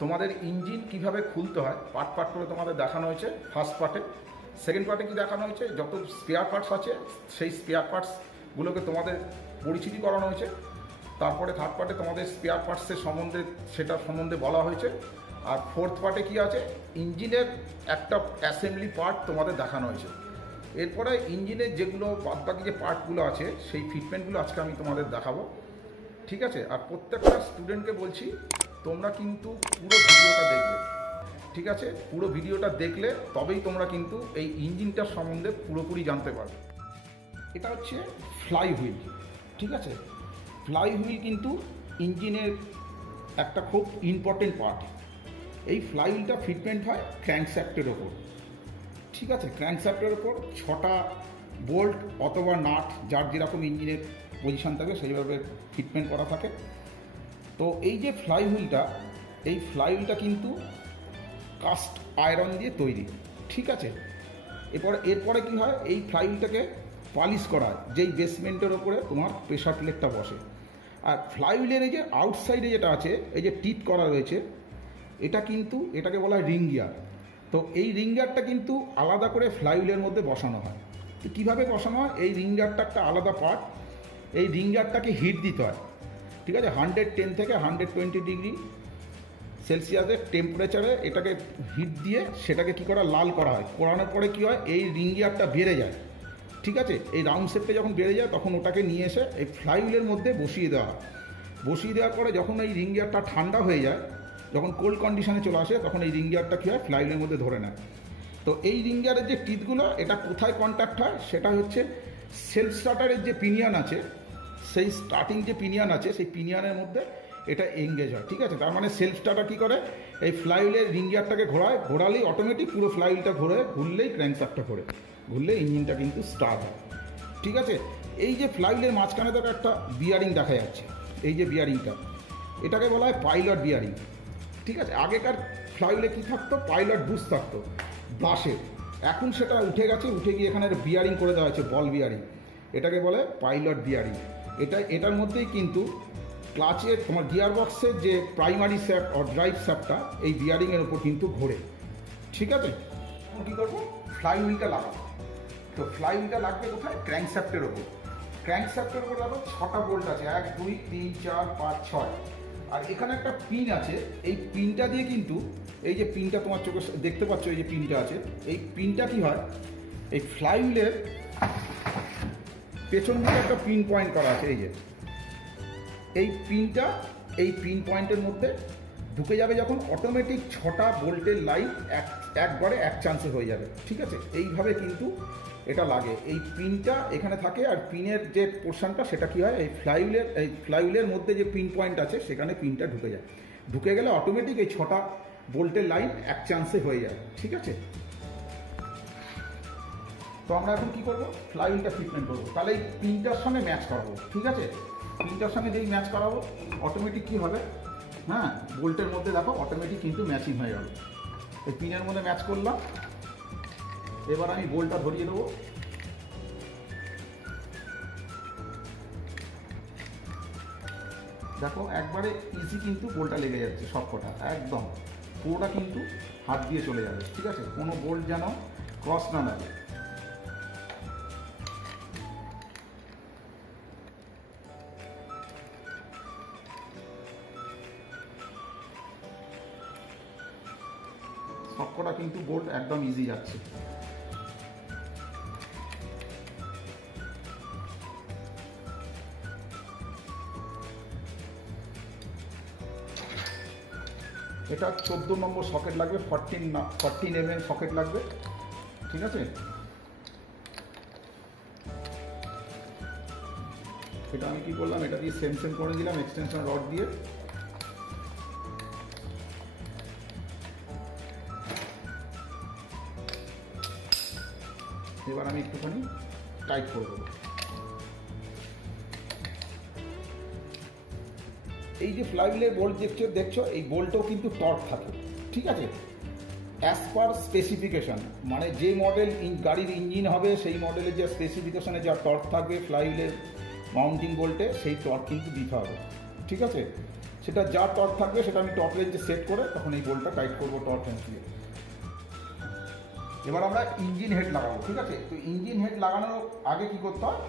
তোমাদের ইঞ্জিন কিভাবে খুলতে হয় পার্ট পার্ট করে তোমাদের দেখানো হয়েছে। ফার্স্ট পার্টে, সেকেন্ড পার্টে কি দেখানো হয়েছে, যত স্পেয়ার পার্টস আছে সেই স্পেয়ার পার্টসগুলোকে তোমাদের পরিচিতি করানো হয়েছে। তারপরে থার্ড পার্টে তোমাদের স্পেয়ার পার্টসের সম্বন্ধে বলা হয়েছে। আর ফোর্থ পার্টে কি আছে, ইঞ্জিনের একটা অ্যাসেম্বলি পার্ট তোমাদের দেখানো হয়েছে। এরপরে ইঞ্জিনের যেগুলো বাদবাকি যে পার্টগুলো আছে সেই ফিটমেন্টগুলো আজকে আমি তোমাদের দেখাবো, ঠিক আছে। আর প্রত্যেকটা স্টুডেন্টকে বলছি তোমরা কিন্তু পুরো ভিডিওটা দেখবে, ঠিক আছে। পুরো ভিডিওটা দেখলে তবেই তোমরা কিন্তু এই ইঞ্জিনটার সম্বন্ধে পুরোপুরি জানতে পারবে। এটা হচ্ছে ফ্লাই হুইল, ঠিক আছে। ফ্লাই হুইল কিন্তু ইঞ্জিনের একটা খুব ইম্পর্টেন্ট পার্ট। এই ফ্লাই হুইলটা ফিটমেন্ট হয় ক্র্যাঙ্কশ্যাফটের ওপর, ঠিক আছে। ক্র্যাঙ্কশ্যাফটের ওপর 6টা বোল্ট অথবা নাট, যার যেরকম ইঞ্জিনের পজিশান থাকে সেইভাবে ফিটমেন্ট করা থাকে। তো এই যে ফ্লাই হুইলটা কিন্তু কাস্ট আয়রন দিয়ে তৈরি, ঠিক আছে। এরপরে কি হয়, এই ফ্লাই হুইলটাকে পালিশ করা হয় যেই বেসমেন্টের ওপরে তোমার প্রেশার প্লেটটা বসে। আর ফ্লাই হুইলের এই যে আউটসাইডে যেটা আছে, এই যে টিথ করা রয়েছে, এটাকে বলা হয় রিং গিয়ার। তো এই রিং গিয়ারটা কিন্তু আলাদা করে ফ্লাই হুইলের মধ্যে বসানো হয়। তো কীভাবে বসানো হয়, এই রিং গিয়ারটা একটা আলাদা পার্ট। এই রিং গিয়ারটাকে হিট দিতে হয়, ঠিক আছে। 110 থেকে 120 ডিগ্রি সেলসিয়াসের টেম্পারেচারে এটাকে হিট দিয়ে সেটাকে কী করা, লাল করা হয়। করানোর পরে কী হয়, এই রিং গিয়ারটা বেড়ে যায়, ঠিক আছে। এই রাউন্ড শেপটা যখন বেড়ে যায় তখন ওটাকে নিয়ে এসে এই ফ্লাই হুইলের মধ্যে বসিয়ে দেওয়া হয়। বসিয়ে দেওয়ার পরে যখন এই রিং গিয়ারটা ঠান্ডা হয়ে যায়, যখন কোল্ড কন্ডিশনে চলে আসে, তখন এই রিং গিয়ারটা কী হয়, ফ্লাই হুইলের মধ্যে ধরে নেয়। তো এই রিং গিয়ারের যে টিথগুলো, এটা কোথায় কন্ট্যাক্ট হয়, সেটা হচ্ছে সেলফ স্টার্টারের যে পিনিয়ন আছে, সেই স্টার্টিং যে পিনিয়ন আছে সেই পিনিয়নের মধ্যে এটা এঙ্গেজ হয়, ঠিক আছে। তার মানে সেলফ স্টার্টার কী করে, এই ফ্লাই হুইলের রিং গিয়ারটাকে ঘোরালেই অটোমেটিক পুরো ফ্লাই হুইলটা ঘুরলেই ক্র্যাঙ্কশ্যাফটটা ঘুরলে ইঞ্জিনটা কিন্তু স্টার্ট হয়, ঠিক আছে। এই যে ফ্লাই হুইলের মাঝখানে তো একটা বিয়ারিং দেখা যাচ্ছে, এই যে বিয়ারিংটা, এটাকে বলা হয় পাইলট বিয়ারিং, ঠিক আছে। আগেকার ফ্লাই হুইলে কী থাকতো, পাইলট বুশ থাকতো বাসে, এখন সেটা উঠে গিয়ে এখানে বিয়ারিং করে দেওয়া হয়েছে, বল বিয়ারিং। এটাকে বলে পাইলট বিয়ারিং। এটার মধ্যেই কিন্তু ক্লাচের তোমার গিয়ার বক্সের যে প্রাইমারি শ্যাফট আর ড্রাইভ শ্যাফটটা এই বিয়ারিংয়ের ওপর কিন্তু ঘোরে, ঠিক আছে। কী করবো, ফ্লাই হুইলটা লাগাবো। তো ফ্লাই হুইলটা লাগবে কোথায়, ক্র্যাঙ্কশ্যাফটের ওপর। ক্র্যাঙ্কশ্যাফটের ওপর লাগবে 6টা বোল্ট আছে, 1 2 3 4 5 6। আর এখানে একটা পিন আছে, এই পিনটা দিয়ে কিন্তু এই যে পিনটা তোমার চোখে দেখতে পাচ্ছ, এই যে পিনটা আছে, এই পিনটা কি হয়, এই ফ্লাই হুইলের পেছন দিকে একটা পিন পয়েন্ট করা আছে, এই যে এই পিন পয়েন্টের মধ্যে ঢুকে যাবে যখন, অটোমেটিক 6টা বোল্টের লাইন একবারে এক চান্সে হয়ে যাবে, ঠিক আছে। এইভাবে কিন্তু এটা লাগে, এই পিনটা এখানে থাকে। আর পিনের যে পোর্শনটা সেটা কী হয়, এই ফ্লাই হুইলের মধ্যে যে পিন পয়েন্ট আছে সেখানে পিনটা ঢুকে গেলে অটোমেটিক এই 6টা বোল্টের লাইন এক চান্সে হয়ে যায়, ঠিক আছে। তো আমরা এখন কী করবো, ফ্লাই হুইলটা ফিটমেন্ট করবো। তাহলে এই পিনটার সঙ্গে ম্যাচ করাবো, ঠিক আছে। পিনটার সঙ্গে যেই ম্যাচ করাবো অটোমেটিক কী হবে, হ্যাঁ, বোল্টের মধ্যে দেখো অটোমেটিক কিন্তু ম্যাচিং হয়ে যাবে। এই পিনের মধ্যে ম্যাচ করলাম, এবার আমি বোল্টটা ধরিয়ে দেবো। দেখো একবারে ইজি কিন্তু বোল্টটা লেগে যাচ্ছে, সবকটা একদম পুরোটা কিন্তু হাত দিয়ে চলে যাবে, ঠিক আছে। কোনো বোল্ট যেন ক্রস না লাগে। সবকটা কিন্তু বোল্ট একদম ইজি যাচ্ছে। এটা 14 নম্বর সকেট লাগবে, 14 mm সকেট লাগবে, ঠিক আছে। এটা আমি কি করলাম, এটা দিয়ে সেম করে দিলাম এক্সটেনশন রড দিয়ে। এবার আমি একটুখানি টাইট করে দেবো। এই যে ফ্লাই হুইলের বোল্ট দেখছো এই বোল্টও কিন্তু টর্ক থাকে, ঠিক আছে, অ্যাজ পার স্পেসিফিকেশন। মানে যে মডেল গাড়ির ইঞ্জিন হবে সেই মডেলের যে স্পেসিফিকেশনে যা টর্ক থাকবে ফ্লাই হুইলের মাউন্টিং বোল্টে, সেই টর্ক কিন্তু দিতে হবে, ঠিক আছে। সেটা যা টর্ক থাকবে সেটা আমি টপ রেঞ্জে সেট করে তখন এই বোল্টটা টাইট করবো টর্ক রেঞ্জ দিয়ে। এবার আমরা ইঞ্জিন হেড লাগাবো, ঠিক আছে। তো ইঞ্জিন হেড লাগানোর আগে কি করতে হয়,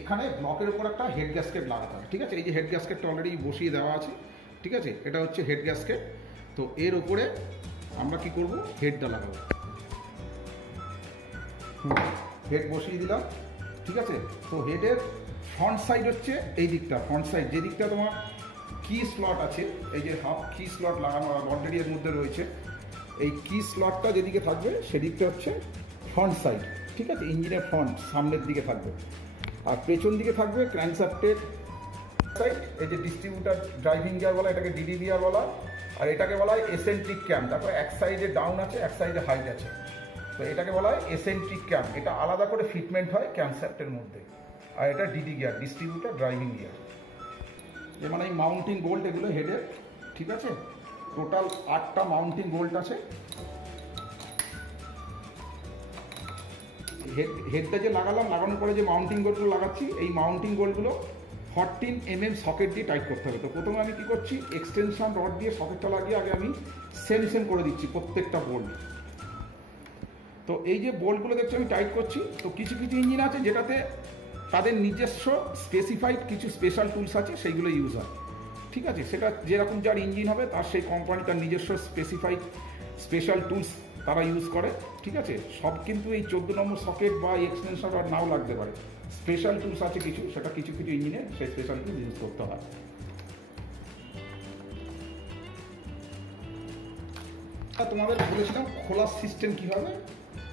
এখানে ব্লকের উপর একটা হেড গ্যাসকেট লাগাতে হয়, ঠিক আছে। এই যে হেড গ্যাসকেটটা অলরেডি বসিয়ে দেওয়া আছে, ঠিক আছে। এটা হচ্ছে হেড গ্যাসকেট। তো এর উপরে আমরা কি করব, হেডটা লাগাবো। হেড বসিয়ে দিলাম, ঠিক আছে। তো হেডের ফ্রন্ট সাইড হচ্ছে এই দিকটা, ফ্রন্ট সাইড যে দিকটা তোমার কি স্লট আছে, এই যে হাফ কি স্লট লাগানো অলরেডি এর মধ্যে রয়েছে, এই কি স্লটটা যেদিকে থাকবে সেদিকটা হচ্ছে ফ্রন্ট সাইড, ঠিক আছে। ইঞ্জিনের ফ্রন্ট সামনের দিকে থাকবে, আর পেছন দিকে থাকবে ক্র্যাঙ্কশ্যাফটের সাইড। এই যে ডিস্ট্রিবিউটার ড্রাইভিং গিয়ার বলা, এটাকে ডিডি গিয়ার বলা, আর এটাকে বলা হয় এসেন্ট্রিক ক্যাম। তারপর এক সাইডে ডাউন আছে, এক সাইডে হাইট আছে, তো এটাকে বলা হয় এসেন্ট্রিক ক্যাম। এটা আলাদা করে ফিটমেন্ট হয় ক্যামশ্যাফটের মধ্যে। আর এটা ডিডি গিয়ার, ডিস্ট্রিবিউটার ড্রাইভিং গিয়ার। এ মানে এই মাউন্টিং বোল্ট এগুলো হেডে, ঠিক আছে। টোটাল 8টা মাউন্টিং বোল্ট আছে। হেডটা যে লাগানোর পরে যে মাউন্টিং বোল্টগুলো লাগাচ্ছি, এই মাউন্টিং বোল্টগুলো 14 mm সকেট দিয়ে টাইট করতে হবে। তো প্রথমে আমি কি করছি, এক্সটেনশন রড দিয়ে সকেটটা লাগিয়ে আগে আমি সেম করে দিচ্ছি প্রত্যেকটা বোল্ট। তো এই যে বোল্টগুলো দেখছি আমি টাইট করছি। তো কিছু ইঞ্জিন আছে যেটাতে তাদের নিজস্ব স্পেসিফাইড কিছু স্পেশাল টুলস আছে, সেইগুলো ইউজ হয়, ঠিক আছে। সেটা যেরকম যার ইঞ্জিন হবে তার সেই কোম্পানি তার নিজস্ব স্পেসিফাইড স্পেশাল টুলস তারা ইউজ করে, ঠিক আছে। সব কিন্তু এই 14 নম্বর সকেট বা এক্সটেনশন রড নাও লাগতে পারে। স্পেশাল টুলস আছে কিছু, সেটা কিছু ইঞ্জিনে সেই স্পেশাল টুলস ইউজ করতে হয়। তোমাদের বলেছিলাম খোলার সিস্টেম কীভাবে,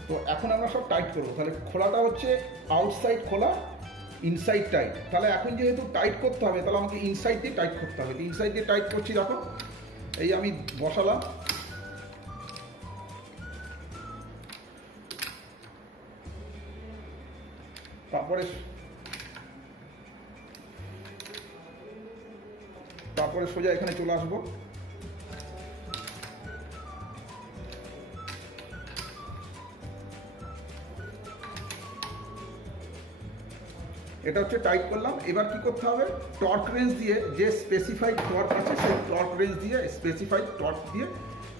তো এখন আমরা সব টাইট করবো। তাহলে খোলাটা হচ্ছে আউটসাইড খোলা, ইনসাইড টাইট। তাহলে এখন যেহেতু টাইট করতে হবে, তাহলে আমাকে ইনসাইড দিয়ে টাইট করতে হবে। ইনসাইড দিয়ে টাইট করছি, দেখো এই আমি বসালাম, তারপরে সোজা এখানে চলে আসবো। এটা হচ্ছে টাইট করলাম। এবার কি করতে হবে, টর্ক রেঞ্জ দিয়ে যে স্পেসিফাইড টর্ক আছে সেই টর্ক রেঞ্জ দিয়ে স্পেসিফাইড টর্ক দিয়ে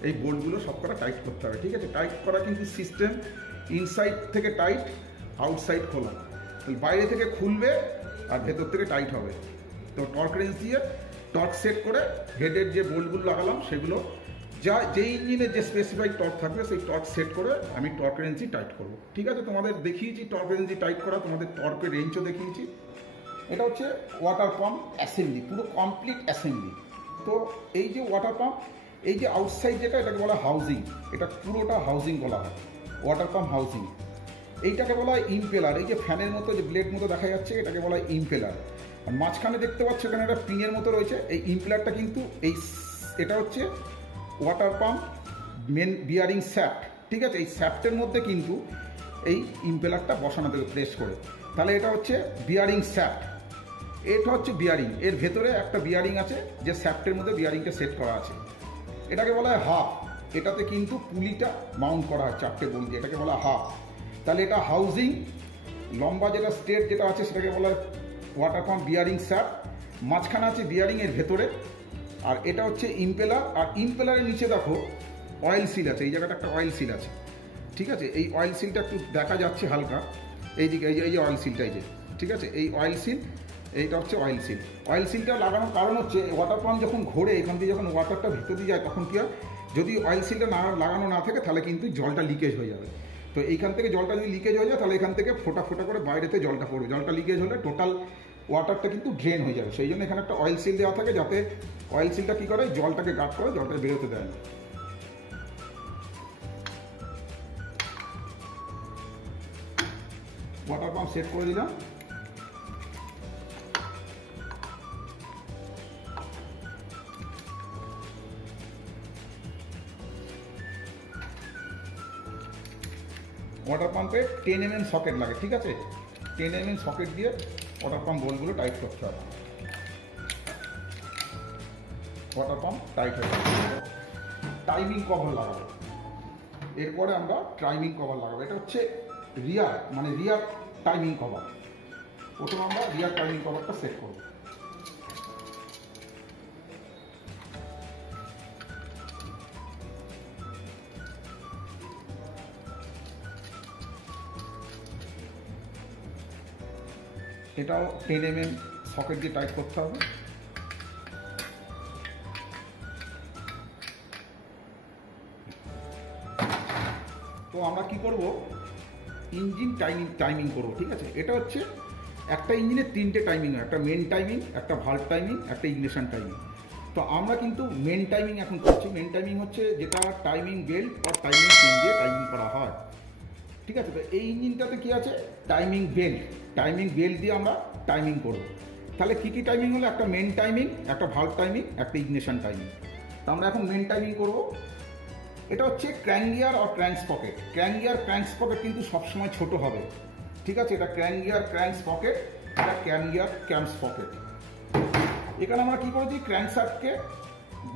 এই বোল্টগুলো সব কটা টাইট করতে হবে, ঠিক আছে। টাইট করা কিন্তু সিস্টেম ইনসাইড থেকে টাইট, আউটসাইড খোলা। বাইরে থেকে খুলবে আর ভেতর থেকে টাইট হবে। তো টর্ক রেঞ্জ দিয়ে টর্ক সেট করে হেডের যে বোল্টগুলো লাগালাম সেগুলো যে ইঞ্জিনের যে স্পেসিফাইড টর্ক থাকবে সেই টর্ক সেট করে আমি টর্ক রেঞ্জই টাইট করব, ঠিক আছে। তোমাদের দেখিয়েছি টর্ক রেঞ্জই টাইট করা, তোমাদের টর্কের রেঞ্জও দেখিয়েছি। এটা হচ্ছে ওয়াটার পাম্প অ্যাসেম্বলি, পুরো কমপ্লিট অ্যাসেম্বলি। তো এই যে ওয়াটার পাম্প, এই যে আউটসাইড যেটা, এটাকে বলা হাউজিং। এটা পুরোটা হাউজিং বলা হয়, ওয়াটার পাম্প হাউজিং। এইটাকে বলা হয় ইম্পেলার। এই যে ফ্যানের মতো যে ব্লেড মতো দেখা যাচ্ছে, এটাকে বলা হয় ইম্পেলার। আর মাঝখানে দেখতে পাচ্ছ এখানে একটা পিনের মতো রয়েছে, এই ইম্পেলারটা কিন্তু এটা হচ্ছে water pump main bearing shaft, ঠিক আছে। এই শ্যাফটের মধ্যে কিন্তু এই ইম্পেলারটা বসানো দেবে প্রেস করে। তাহলে এটা হচ্ছে বিয়ারিং শ্যাফট, এটা হচ্ছে বিয়ারিং। এর ভেতরে একটা বিয়ারিং আছে যে শ্যাফটের মধ্যে বিয়ারিংটা সেট করা আছে। এটাকে বলা হয় হাফ। এটাতে কিন্তু পুলিটা মাউন্ট করা হয় 4টে বল দিয়ে, এটাকে বলা হাফ। তাহলে এটা হাউজিং। লম্বা যেটা স্ট্রেট যেটা আছে সেটাকে বলা হয় ওয়াটার পাম্প বিয়ারিং শ্যাফট। মাঝখানে আছে বিয়ারিং এর ভেতরে, আর এটা হচ্ছে ইম্পেলার। আর ইম্পেলারের নিচে দেখো অয়েল সিল আছে, এই জায়গাটা একটা অয়েল সিল আছে, ঠিক আছে। এই অয়েল সিলটা একটু দেখা যাচ্ছে হালকা এইদিকে, এই যে অয়েল সিলটা, এই যে, ঠিক আছে। এই অয়েল সিল, এইটা হচ্ছে অয়েল সিল। অয়েল সিলটা লাগানোর কারণ হচ্ছে ওয়াটার পাম্প যখন ঘোরে, এখান থেকে যখন ওয়াটারটা ভিতর দিয়ে যায়, তখন কি হয়, যদি অয়েল সিলটা লাগানো না থাকে তাহলে কিন্তু জলটা লিকেজ হয়ে যাবে। তো এইখান থেকে জলটা যদি লিকেজ হয়ে যায়, তাহলে এখান থেকে ফোটা করে বাইরেতে জলটা পড়বে। জলটা লিকেজ হলে টোটাল ওয়াটারটা কিন্তু ড্রেন হয়ে যাবে। সেই জন্য এখানে একটা অয়েল সিল দেওয়া থাকে, যাতে অয়েল সিলটা কী করে, জলটাকে গার্ড করে, জলটা বেরোতে দেয় না। ওয়াটার পাম্প সেট করে দিলাম। ওয়াটার পাম্পে 10 mm সকেট লাগে, ঠিক আছে। 10 mm সকেট দিয়ে ওয়াটার পাম্প বোল্টগুলো টাইট করতে হবে। ওয়াটার পাম্প টাইট হয়ে যাবে। টাইমিং কভার লাগাবো, এরপরে আমরা টাইমিং কভার লাগাবো। এটা হচ্ছে রিয়ার, মানে রিয়ার টাইমিং কভার। প্রথমে আমরা রিয়ার টাইমিং কভারটা সেট করব। এটাও 10 mm সকেট দিয়ে টাইট করতে হবে। তো আমরা কি করব, ইঞ্জিন টাইমিং করব, ঠিক আছে। এটা হচ্ছে একটা ইঞ্জিনের 3টে টাইমিং হয়, একটা মেন টাইমিং, একটা ভালভ টাইমিং, একটা ইগনিশন টাইমিং। তো আমরা কিন্তু মেন টাইমিং এখন করছি। মেন টাইমিং হচ্ছে যেটা টাইমিং বেল্ট বা টাইমিং চেন দিয়ে টাইমিং করা হয়, ঠিক আছে। তো এই ইঞ্জিনটাতে কি আছে, টাইমিং বেল্ট দিয়ে আমরা টাইমিং করব। তাহলে কী কী টাইমিং হলো, একটা মেন টাইমিং, একটা ভালভ টাইমিং, একটা ইগনিশন টাইমিং। তো আমরা এখন মেন টাইমিং করব। এটা হচ্ছে ক্র্যাঙ্ক গিয়ার আর ক্র্যাঙ্ক স্পকেট। ক্র্যাঙ্ক স্পকেট কিন্তু সবসময় ছোট হবে, ঠিক আছে। এটা ক্র্যাঙ্ক স্পকেট, এটা ক্যাম স্পকেট। এখানে আমরা কী করেছি, ক্র্যাঙ্কশ্যাফটকে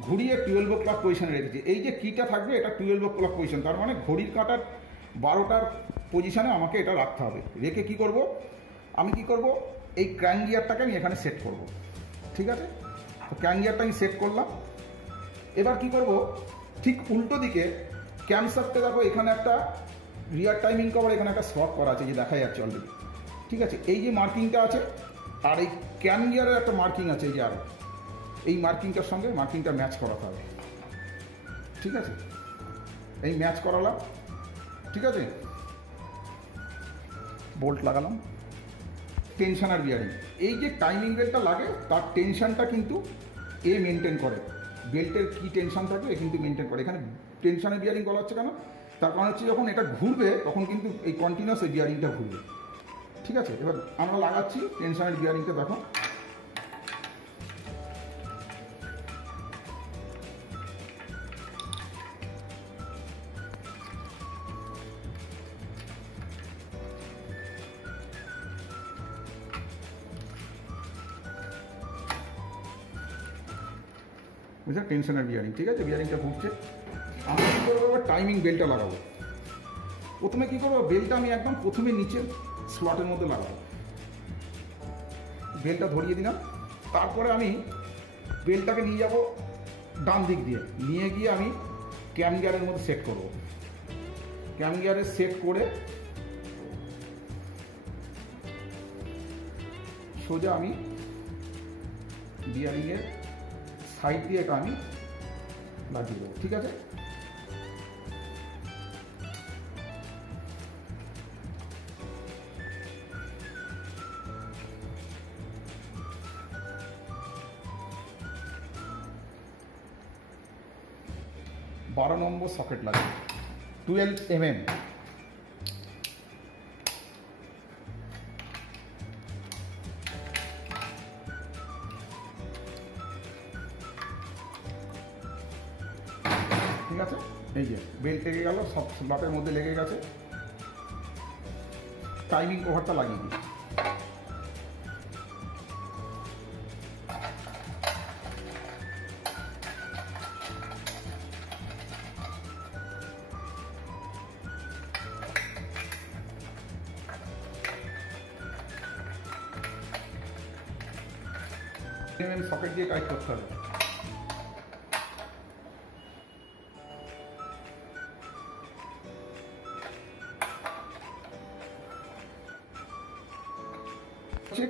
ঘুরিয়ে 12 o'clock পজিশনে রেখেছি। এই যে কিটা থাকবে এটা 12 o'clock পজিশন, তার মানে ঘড়ির কাঁটার 12টার পজিশনে আমাকে এটা রাখতে হবে। রেখে কি করব, আমি কি করব, এই ক্র্যাঙ্ক গিয়ারটাকে আমি এখানে সেট করব, ঠিক আছে। তো ক্র্যাঙ্ক গিয়ারটা আমি সেট করলাম। এবার কি করব, ঠিক উল্টো দিকে ক্যামশ্যাফটে দেখো এখানে একটা রিয়ার টাইমিং কভার, এখানে একটা স্লট করা আছে, যে দেখা যাচ্ছে অলরেডি, ঠিক আছে। এই যে মার্কিংটা আছে, আর এই ক্যাম গিয়ারের একটা মার্কিং আছে, এই যে আরও এই মার্কিংটার সঙ্গে মার্কিংটা ম্যাচ করাতে হবে, ঠিক আছে। এই ম্যাচ করালাম, ঠিক আছে। বোল্ট লাগালাম। টেনশন আর বিয়ারিং, এই যে টাইমিং বেল্টটা লাগে তার টেনশনটা কিন্তু মেনটেন করে। বেল্টের কী টেনশন থাকবে এ কিন্তু মেনটেন করে। এখানে টেনশনের বিয়ারিং বলা হচ্ছে কেন, তার কারণ হচ্ছে যখন এটা ঘুরবে তখন কিন্তু এই কন্টিনিউয়াস এই বিয়ারিংটা ঘুরবে, ঠিক আছে। এবার আমরা লাগাচ্ছি টেনশনের বিয়ারিংটা, দেখো বুঝলে, টেনশনের বিয়ারিং, ঠিক আছে। বিয়ারিংটা ঘুরছে। আমরা কী করবো, এবার টাইমিং বেল্টটা লাগাবো। প্রথমে কী করবো, বেল্টটা আমি একদম প্রথমে নিচে স্লটের মধ্যে লাগাবো। বেল্টটা ধরিয়ে দিলাম। তারপরে আমি বেল্টটাকে নিয়ে যাব ডান দিক দিয়ে, নিয়ে গিয়ে আমি ক্যাম গিয়ারের মধ্যে সেট করব। ক্যাম গিয়ারে সেট করে সোজা আমি বিয়ারিংয়ের সাইড দিয়ে এটা আমি লাগিয়ে দেবো, ঠিক আছে। বারো নম্বর সকেট লাগে, 12 mm। ঠিক আছে, এই যে বেল্ট লেগে গেল, সব স্লটের মধ্যে লেগে গেছে। টাইমিং কভারটা লাগিয়ে দিই। সকেট দিয়ে টাইট করতে হবে।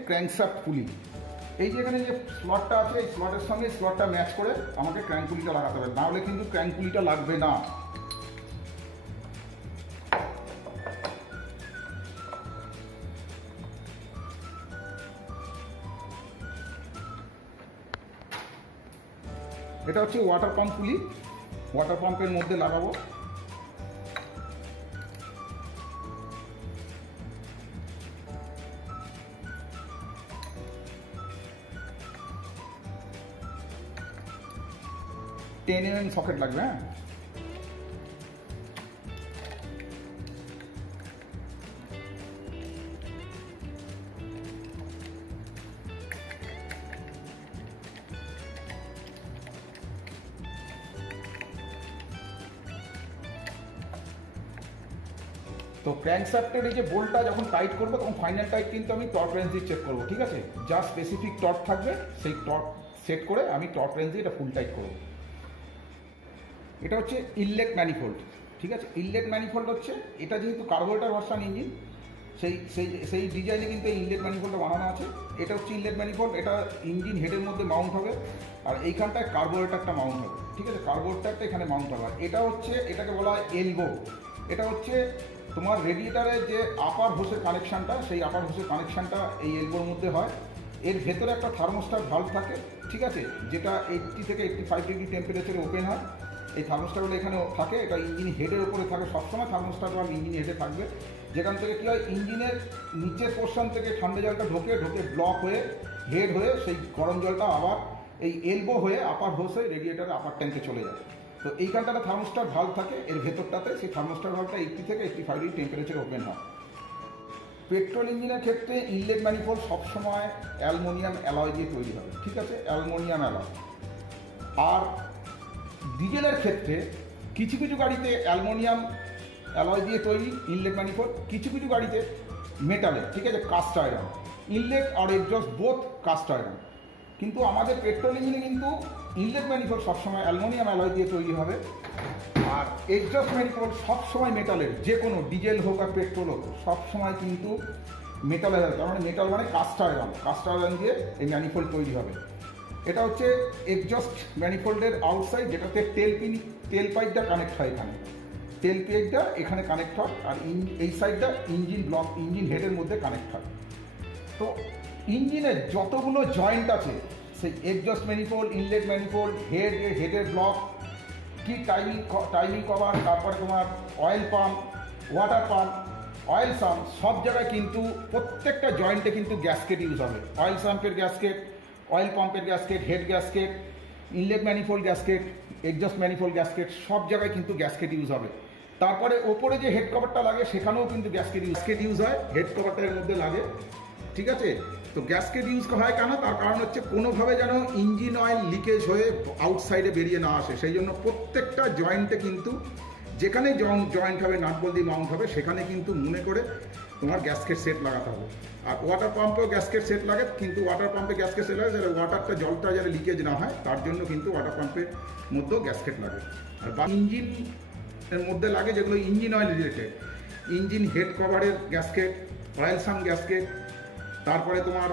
ক্র্যাঙ্কশ্যাফট পুলি, এই যে এখানে যে স্লটটা আছে, এই স্লটের সঙ্গে স্লটটা ম্যাচ করে আমাকে ক্র্যাঙ্ক পুলিটা লাগাতে হবে, নাহলে কিন্তু ক্র্যাঙ্ক পুলিটা লাগবে না। এটা হচ্ছে ওয়াটার পাম্প পুলি, ওয়াটার পাম্পের মধ্যে লাগাবো। টেন mm সকেট লাগবে, হ্যাঁ। তো ক্র্যাঙ্কশ্যাফটের এই যে বোল্টটা যখন টাইট করবো তখন ফাইনাল টাইট কিন্তু আমি টর্ক রেঞ্জ দিয়ে চেক করবো, ঠিক আছে। যা স্পেসিফিক টর্ক থাকবে সেই টর্ক সেট করে আমি টর্ক রেঞ্জ দিয়ে এটা ফুল টাইট করবো। এটা হচ্ছে ইনলেট ম্যানিফোল্ড, ঠিক আছে। ইনলেট ম্যানিফোল্ড হচ্ছে, এটা যেহেতু কার্বোরেটর ভার্সন ইঞ্জিন, সেই ডিজাইনে কিন্তু এই ইনলেট ম্যানিফোল্ডটা বানানো আছে। এটা হচ্ছে ইনলেট ম্যানিফোল্ড, এটা ইঞ্জিন হেডের মধ্যে মাউন্ট হবে, আর এইখানটায় কার্বোরেটরটা মাউন্ট হবে, ঠিক আছে, কার্বোরেটরটা এখানে মাউন্ট হবে। আর এটা হচ্ছে, এটাকে বলা হয় এলবো। এটা হচ্ছে তোমার রেডিয়েটারের যে আপার হোসের কানেকশানটা, সেই আপার হোসের কানেকশানটা এই এলবোর মধ্যে হয়। এর ভেতরে একটা থার্মোস্টার ভাল্ব থাকে, ঠিক আছে, যেটা 80 থেকে 85 ডিগ্রি টেম্পারেচারে ওপেন হয়। এই থার্মোস্টারগুলো এখানে থাকে, এটা ইঞ্জিন হেডের উপরে থাকে সবসময়। থার্মোস্টার ভাল্ব ইঞ্জিন হেডে থাকবে, যেখান থেকে কী হয়, ইঞ্জিনের নিচের পোর্শন থেকে ঠান্ডা জলটা ঢোকে ব্লক হয়ে হেড হয়ে সেই গরম জলটা আবার এই এলবো হয়ে আপার হোসে রেডিয়েটারে আপার ট্যাঙ্কে চলে যায়। তো এইখানটাতে থার্মোস্টার ভাল্ব থাকে, এর ভেতরটাতে সেই থার্মোস্টার ভাল্বটা 80 থেকে 85 ডিগ্রি টেম্পারেচারে ওপেন হয়। পেট্রোল ইঞ্জিনের ক্ষেত্রে ইনলেট ম্যানিফোল্ড সবসময় অ্যালুমিনিয়াম অ্যালয় দিয়ে তৈরি হবে, ঠিক আছে, অ্যালুমিনিয়াম অ্যালয়। আর ডিজেলের ক্ষেত্রে কিছু কিছু গাড়িতে অ্যালুমিনিয়াম অ্যালয় দিয়ে তৈরি ইনলেট ম্যানিফোল্ড, কিছু কিছু গাড়িতে মেটালের, ঠিক আছে, কাস্ট আয়রন। ইনলেট আর এক্সস্ট বোথ কাস্ট আয়রন। কিন্তু আমাদের পেট্রোল ইঞ্জিনে কিন্তু ইনলেট ম্যানিফোল্ড সবসময় অ্যালুমিনিয়াম অ্যালয় দিয়ে তৈরি হবে, আর এক্সস্ট ম্যানিফোল্ড সবসময় মেটালের, যে কোনো ডিজেল হোক আর পেট্রোল হোক সবসময় কিন্তু মেটালের হয়। তার মানে মেটাল মানে কাস্ট আয়রন দিয়ে এই ম্যানিফোল্ড তৈরি হবে। এটা হচ্ছে এক্সস্ট ম্যানিফোল্ডের আউটসাইড, যেটাতে তেল পাইপটা কানেক্ট হয়, এখানে তেল পাইপটা এখানে কানেক্ট হয়, আর এই সাইডটা ইঞ্জিন হেডের মধ্যে কানেক্ট হয়। তো ইঞ্জিনের যতগুলো জয়েন্ট আছে, সেই এক্সস্ট ম্যানিফোল্ড, ইনলেট ম্যানিফোল্ড, হেডের ব্লক, কি টাইমিং কভার, তারপরে তোমার oil pump, water pump, oil sump, সব জায়গায় কিন্তু প্রত্যেকটা জয়েন্টে কিন্তু গ্যাসকেট ইউজ হবে। অয়েল সাম্পের গ্যাসকেট, অয়েল পাম্পের gasket, head gasket, inlet manifold gasket, exhaust manifold gasket, সব জায়গায় কিন্তু গ্যাসকেট ইউজ হবে। তারপরে ওপরে যে হেড কভারটা লাগে সেখানেও কিন্তু গ্যাসকেট ইউজ হয়, হেড কভারটা এর মধ্যে লাগে, ঠিক আছে। তো গ্যাসকেট ইউজ হয় কেন, তার কারণ হচ্ছে কোনোভাবে যেন ইঞ্জিন অয়েল লিকেজ হয়ে আউটসাইডে বেরিয়ে না আসে, সেই জন্য প্রত্যেকটা জয়েন্টে কিন্তু যেখানে জয়েন্ট হবে, নাট বল্ট দিয়ে মাউন্ট হবে, সেখানে কিন্তু মনে করে তোমার গ্যাসকেট সেট লাগাতে হবে। আর ওয়াটার পাম্পেও গ্যাসকেট সেট লাগে, কিন্তু ওয়াটার পাম্পে গ্যাসকেট সেট লাগে যাতে ওয়াটারটা, জলটা যাতে লিকেজ না হয়, তার জন্য কিন্তু ওয়াটার পাম্পের মধ্যেও গ্যাসকেট লাগে। আর ইঞ্জিন এর মধ্যে লাগে যেগুলো engine oil related, engine head কভারের গ্যাসকেট, অয়েল সাম গ্যাসকেট, তারপরে তোমার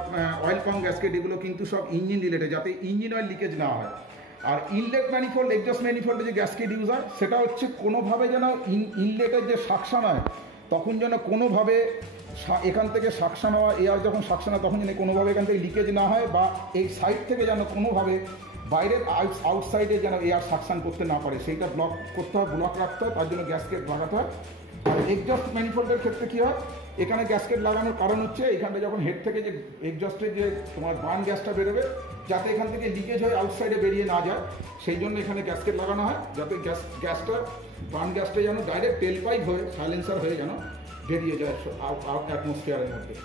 অয়েল পাম্প গ্যাসকেট, এগুলো কিন্তু সব ইঞ্জিন রিলেটেড, যাতে ইঞ্জিন অয়েল লিকেজ না হয়। আর ইনলেট ম্যানিফোল্ড, এক্সস্ট ম্যানিফোল্ডে যে গ্যাসকেট ইউজ হয়, সেটা হচ্ছে কোনোভাবে যেন ইনলেটের যে সাকশন হয়, তখন যেন কোনোভাবে এখান থেকে সাকশন হওয়া, এয়ার যখন সাকশন হয় তখন যেন কোনোভাবে এখান থেকে লিকেজ না হয়, বা এই সাইড থেকে যেন কোনোভাবে বাইরের আউটসাইডে যেন এয়ার সাকশন করতে না পারে, সেইটা ব্লক করতে হয়, ব্লক রাখতে হয়, তার জন্য গ্যাসকেট লাগাতে হয়। আর এক্সস্ট ম্যানিফোল্ডের ক্ষেত্রে কী হয়, এখানে গ্যাসকেট লাগানোর কারণ হচ্ছে এখানটা যখন হেড থেকে যে এক্সস্টের যে তোমার বার্ন গ্যাসটা বেরোবে, যাতে এখান থেকে লিকেজ হয়ে আউটসাইডে বেরিয়ে না যায়, সেই জন্য এখানে গ্যাসকেট লাগানো হয়, যাতে গ্যাসটা বার্ন গ্যাসটা যেন ডাইরেক্ট টেল পাইপ হয়ে সাইলেন্সার হয়ে যেন বেরিয়ে যায় অ্যাটমসফিয়ারের মধ্যে।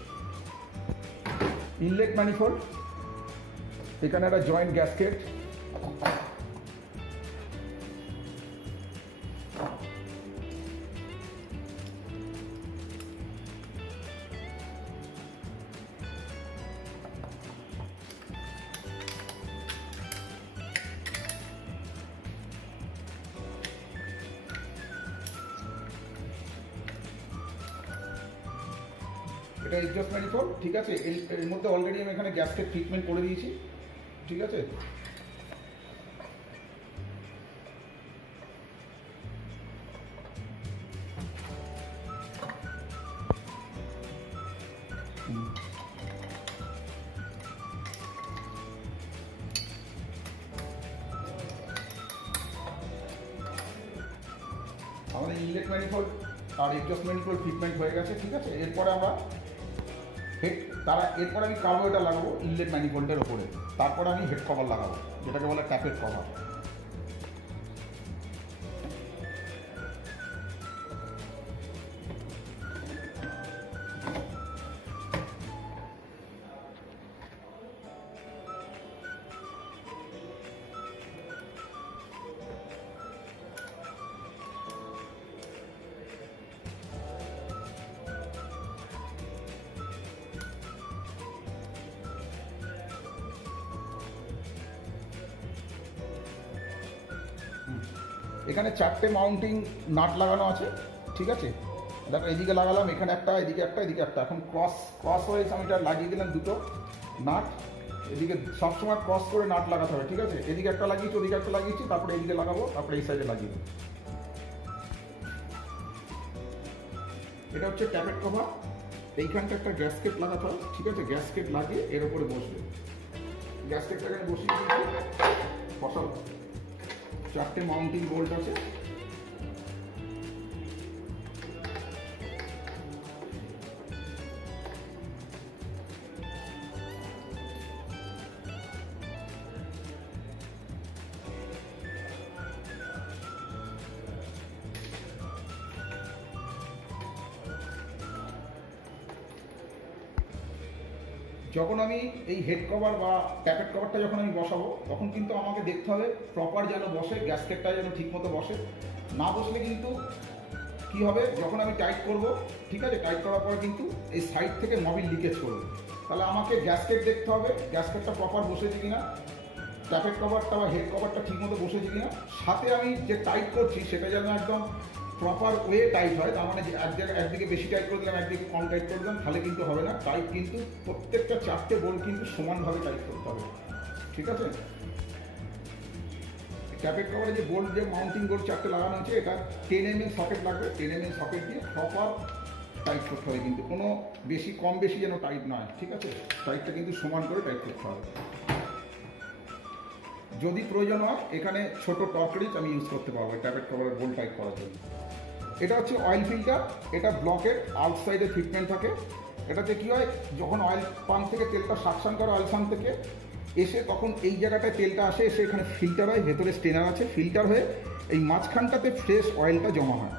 ইনলেট ম্যানিফোল্ড, এখানে একটা জয়েন্ট গ্যাসকেট, এটা এক্সস্ট ম্যানিফোল্ড, ঠিক আছে। এর মধ্যে অলরেডি আমি এখানে গ্যাসকেট ট্রিটমেন্ট করে দিয়েছি, ঠিক আছে। আমাদের ইনলেট ম্যানিফোল্ড আর এক্সস্ট ম্যানিফোল্ড ট্রিটমেন্ট হয়ে গেছে, ঠিক আছে। এরপরে আমরা এরপরে আমি কার্বোরেটর লাগাবো ইনলেট ম্যানিফোল্ডের ওপরে, তারপরে আমি হেড কভার লাগাবো, যেটাকে বলে ট্যাপের কভার। এখানে 4টে মাউন্টিং নাট লাগানো আছে, ঠিক আছে। দেখো এদিকে লাগালাম, এখানে একটা, এদিকে একটা, এদিকে একটা। এখন ক্রস ওয়াইজ আমি এটা লাগিয়ে দিলাম দুটো নাট। এদিকে সবসময় ক্রস করে নাট লাগাতে হবে, ঠিক আছে? এদিকে একটা লাগিয়েছি, ওদিকে একটা লাগিয়েছি, তারপরে এদিকে লাগাবো, তারপরে এই সাইডে লাগিয়ে দেবো। এটা হচ্ছে ট্যাপেট কভার। এইখানটা একটা গ্যাসকেট লাগাতে হবে, ঠিক আছে? গ্যাসকেট লাগিয়ে এর উপরে বসবে। গ্যাসকেটটা এখানে বসিয়ে দিয়েছি, বসাবো। 4টে মাউন্টিং বোল্ট আছে। যখন আমি এই হেড কভার বা ট্যাপেট কভারটা যখন আমি বসাবো, তখন কিন্তু আমাকে দেখতে হবে প্রপার যেন বসে, গ্যাসকেটটা যেন ঠিকমতো বসে। না বসলে কিন্তু কি হবে, যখন আমি টাইট করব, ঠিক আছে, টাইট করার পরে কিন্তু এই সাইড থেকে মোবিল লিকেজ করবে। তাহলে আমাকে গ্যাসকেট দেখতে হবে, গ্যাসকেটটা প্রপার বসেছে কিনা, ট্যাপেট কভারটা বা হেড কভারটা ঠিকমতো বসেছে কিনা। সাথে আমি যে টাইট করছি সেটা যেন একদম প্রপার ওয়ে টাইট হয়। তার মানে একদিকে বেশি টাইট করে দিলাম, একদিকে কম টাইট করে দিলাম, তাহলে কিন্তু হবে না। টাইট কিন্তু প্রত্যেকটা 4টে বোল্ট কিন্তু সমানভাবে টাইট করতে হবে, ঠিক আছে? ট্যাপেট কভারে যে বোল্ট, যে মাউন্টিং বোল্ট 4টে লাগানো হচ্ছে, এটা 10 mm সকেট লাগবে। 10 mm সকেট দিয়ে প্রপার টাইট করতে হবে, কিন্তু কোনো বেশি কম বেশি যেন টাইট নয়, ঠিক আছে? টাইটটা কিন্তু সমান করে টাইট করতে হবে। যদি প্রয়োজন হয় এখানে ছোট টর্করিচ আমি ইউজ করতে পারবো ট্যাপেট কভারের বোল্ট টাইট করার জন্য। এটা হচ্ছে অয়েল ফিল্টার। এটা ব্লকের আউটসাইডে ফিটমেন্ট থাকে। এটাতে কী হয়, যখন অয়েল পাম্প থেকে তেলটা সাকশন করে অয়েল পাম্প থেকে এসে, তখন এই জায়গাটায় তেলটা আসে, এসে এখানে ফিল্টার হয়, ভেতরে স্টেনার আছে, ফিল্টার হয়ে এই মাঝখানটাতে ফ্রেশ অয়েলটা জমা হয়,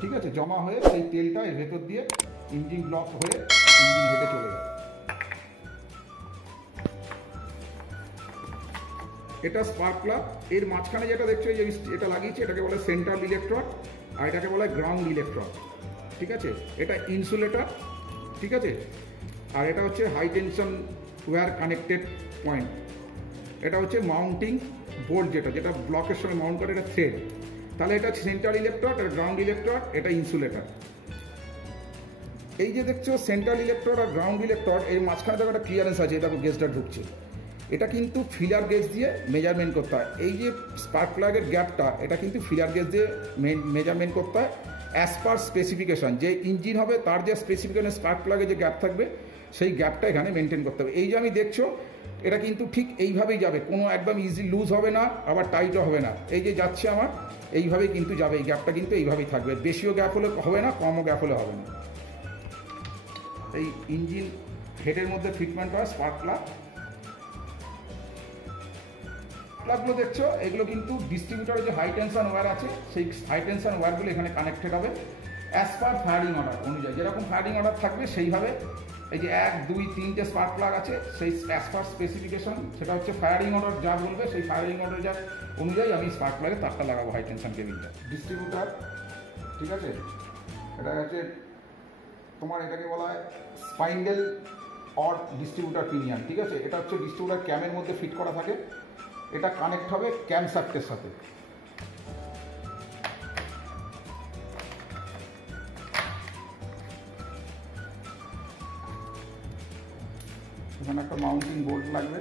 ঠিক আছে? জমা হয়ে সেই তেলটা এর ভেতর দিয়ে ইঞ্জিন ব্লক হয়ে ইঞ্জিন হেঁটে চলে যায়। এটা স্পার্ক প্লাগ। এর মাঝখানে যেটা দেখছো, এই যে এটা লাগিয়েছে, এটাকে বলে সেন্ট্রাল ইলেকট্রড, আর এটাকে বলে গ্রাউন্ড ইলেকট্রড, ঠিক আছে? এটা ইনসুলেটর, ঠিক আছে? আর এটা হচ্ছে high tension wire connected point. এটা হচ্ছে মাউন্টিং বোল্ট, যেটা ব্লকের সঙ্গে মাউন্ট করে, এটা থ্রেড। তাহলে এটা সেন্ট্রাল ইলেকট্রড, এটা গ্রাউন্ড ইলেকট্রড, এটা ইনসুলেটর। এই যে দেখছো সেন্ট্রাল ইলেকট্রড আর গ্রাউন্ড ইলেকট্রড, এর মাঝখানে দেখো একটা ক্লিয়ারেন্স আছে, এটা গেজটা ঢুকছে। এটা কিন্তু ফিলার গেজ দিয়ে মেজারমেন্ট করতে হয়। এই যে স্পার্ক প্লাগের গ্যাপটা, এটা কিন্তু ফিলার গেজ দিয়ে মেজারমেন্ট করতে হয় অ্যাজ পার স্পেসিফিকেশন। যে ইঞ্জিন হবে তার যে স্পেসিফিকেশন স্পার্ক প্লাগে যে গ্যাপ থাকবে, সেই গ্যাপটা এখানে মেনটেন করতে হবে। এই যে আমি দেখছো, এটা কিন্তু ঠিক এইভাবেই যাবে, কোনো একদম ইজি লুজ হবে না, আবার টাইটও হবে না। এই যে যাচ্ছে আমার, এইভাবেই কিন্তু যাবে, এই গ্যাপটা কিন্তু এইভাবেই থাকবে। বেশিও গ্যাপ হলে হবে না, কমও গ্যাপ হলে হবে না। এই ইঞ্জিন হেডের মধ্যে ফিটমেন্ট হয় স্পার্ক প্লাগ। প্লাগগুলো দেখছো, এগুলো কিন্তু ডিস্ট্রিবিউটারের যে হাই টেনশন ওয়্যার আছে, সেই হাই টেনশন ওয়্যারগুলো এখানে কানেক্টেড হবে অ্যাজ পার ফায়ারিং অর্ডার অনুযায়ী। যেরকম ফায়ারিং অর্ডার থাকবে সেইভাবে এই যে 1, 2, 3টে স্পার্ক প্লাগ আছে, সেই অ্যাজ পার স্পেসিফিকেশন, সেটা হচ্ছে ফায়ারিং অর্ডার যা বলবে, সেই ফায়ারিং অর্ডার যা অনুযায়ী আমি স্পার্ক প্লাগে তারটা লাগাবো হাই টেনশন কেবিলটা। ডিস্ট্রিবিউটার, ঠিক আছে? এটা হচ্ছে তোমার, এটাকে বলা হয় স্পাইন্ডেল অর ডিস্ট্রিবিউটার পিনিয়ন, ঠিক আছে? এটা হচ্ছে ডিস্ট্রিবিউটার ক্যামের মধ্যে ফিট করা থাকে। এটা কানেক্ট হবে ক্যাম শাফটের সাথে। এখানে একটা মাউন্টিং বোল্ট লাগবে।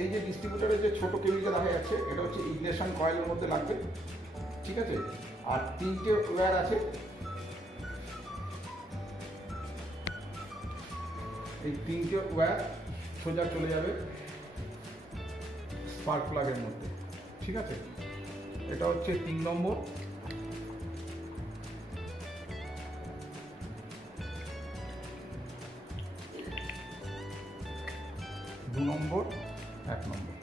এই যে ডিস্ট্রিবিউটারের যে ছোট কেবিলটা দেখা যাচ্ছে, এটা হচ্ছে ইগনিশন কয়েলের মধ্যে লাগবে, ঠিক আছে? আর 3টে ওয়্যার আছে। এই 3টে ওয়্যার সোজা চলে যাবে স্পার্ক প্লাগের মধ্যে, ঠিক আছে? এটা হচ্ছে 3 নম্বর, 2 নম্বর, 1 নম্বর।